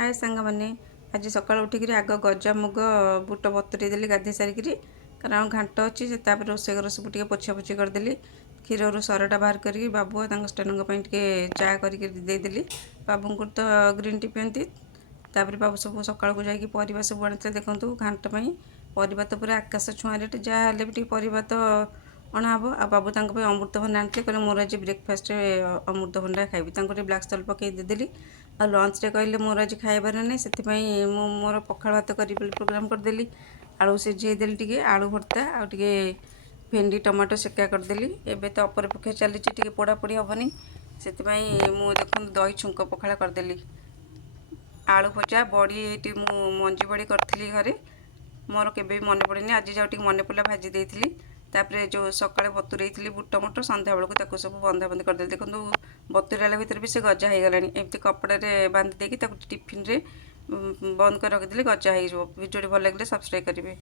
हाय सांग मैंने आज सका उठिक आग गजा मुग बुट बतुरी देली गाधे सारिकी कारण घाट अच्छी से रोषे घर सब पोछा पोछी करदेली क्षीर रू सरटा बाहर करी बाबू स्टेनों चा करदेली बाबू को तो ग्रीन टी पिंती बाबू सब सका जा सब आनी देखूँ घाट पर तो पूरा आकाश छुआ रेट जहाँ भी परिवा तो अणाब आ बाबू अमृतभंडा आनी कहले मोर आज ब्रेकफास्ट अमृतभंडा खाइबी ब्लाक स्टल पकई देदेली आ लंच रे कहले मोर आज खाइबार नहीं से मोर पखाल भात करी प्रोग्राम करदेली आलू सिझेदेली टे आलू भर्ता आ भेंडी टमाटो सेका करदेली एबे तो अपर पक्ष चली पोड़ापोड़ी हेनी से देखो दही छुंक पखाला करदेली आलू भजा बड़ी ये मंजी बड़ी करी घरे मोर के मन पड़े आज जाओ मन पड़ा भाजी देती तापर जो सका बतुरई बुट मटर सन्ध्या बेलू सब बंधा बंधी करदेली देखो बतुराला भितर भी से गजा हो गलानी एमती कपड़े बांधी देकी टिफिन रे बंद कर रखिदेली गजा हो। वीडियो भल लगे सब्सक्राइब करेंगे।